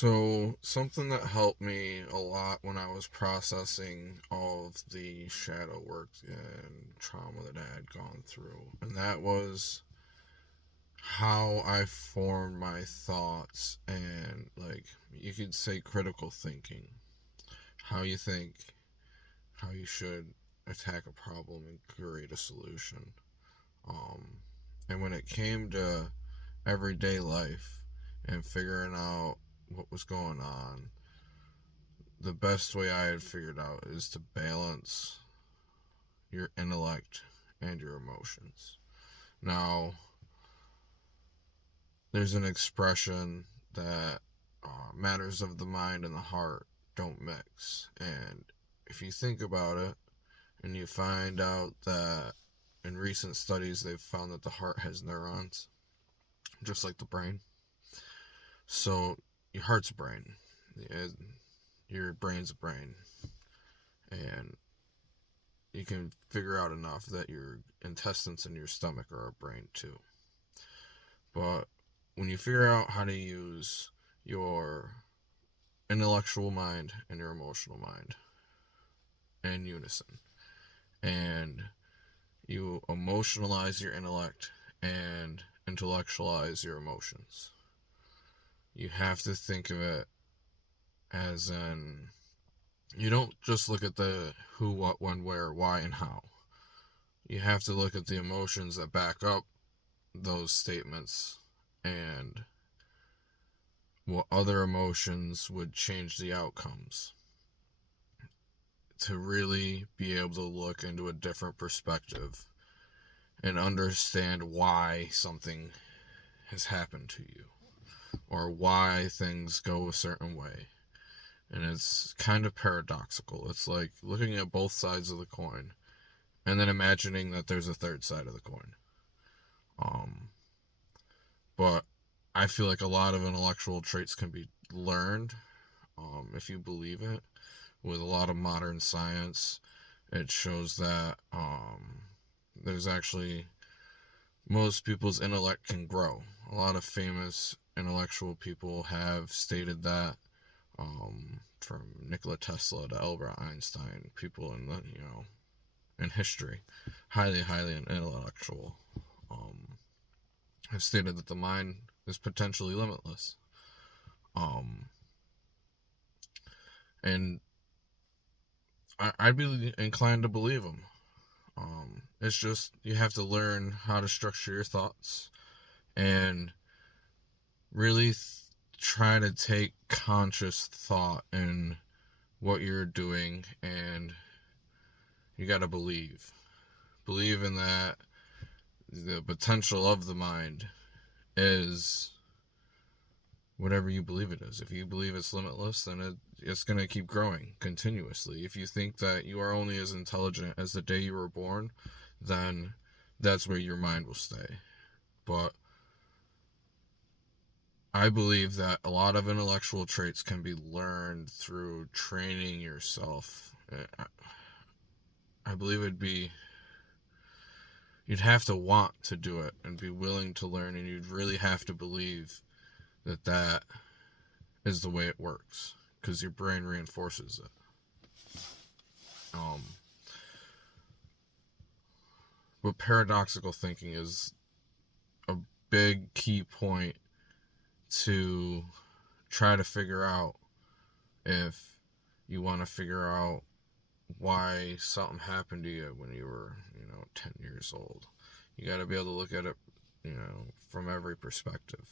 So, something that helped me a lot when I was processing all of the shadow work and trauma that I had gone through, and that was how I formed my thoughts and, like, you could say critical thinking. How you think, how you should attack a problem and create a solution. Um, and when it came to everyday life and figuring out what was going on, the best way I had figured out is to balance your intellect and your emotions. Now, there's an expression that matters of the mind and the heart don't mix. And if you think about it and you find out that in recent studies they've found that the heart has neurons, just like the brain. So, your heart's a brain, your brain's a brain, and you can figure out enough that your intestines and your stomach are a brain too. But when you figure out how to use your intellectual mind and your emotional mind in unison, and you emotionalize your intellect and intellectualize your emotions, you have to think of it as in you don't just look at the who, what, when, where, why, and how. You have to look at the emotions that back up those statements and what other emotions would change the outcomes to really be able to look into a different perspective and understand why something has happened to you or why things go a certain way. And it's kind of paradoxical. It's like looking at both sides of the coin and then imagining that there's a third side of the coin. Um, but I feel like a lot of intellectual traits can be learned if you believe it. With a lot of modern science, it shows that there's actually most people's intellect can grow. A lot of famous intellectual people have stated that, from Nikola Tesla to Albert Einstein, people in the in history, highly intellectual, um, have stated that the mind is potentially limitless. Um, and I'd be inclined to believe them. It's just you have to learn how to structure your thoughts and really try to take conscious thought in what you're doing, and you got to believe in that the potential of the mind is whatever you believe it is. If you believe it's limitless, then it's going to keep growing continuously. If you think that you are only as intelligent as the day you were born, then that's where your mind will stay. But I believe that a lot of intellectual traits can be learned through training yourself. I believe you'd have to want to do it and be willing to learn, and you'd really have to believe that is the way it works because your brain reinforces it. Um, but paradoxical thinking is a big key point to try to figure out if you want to figure out why something happened to you when you were, 10 years old. You got to be able to look at it, from every perspective.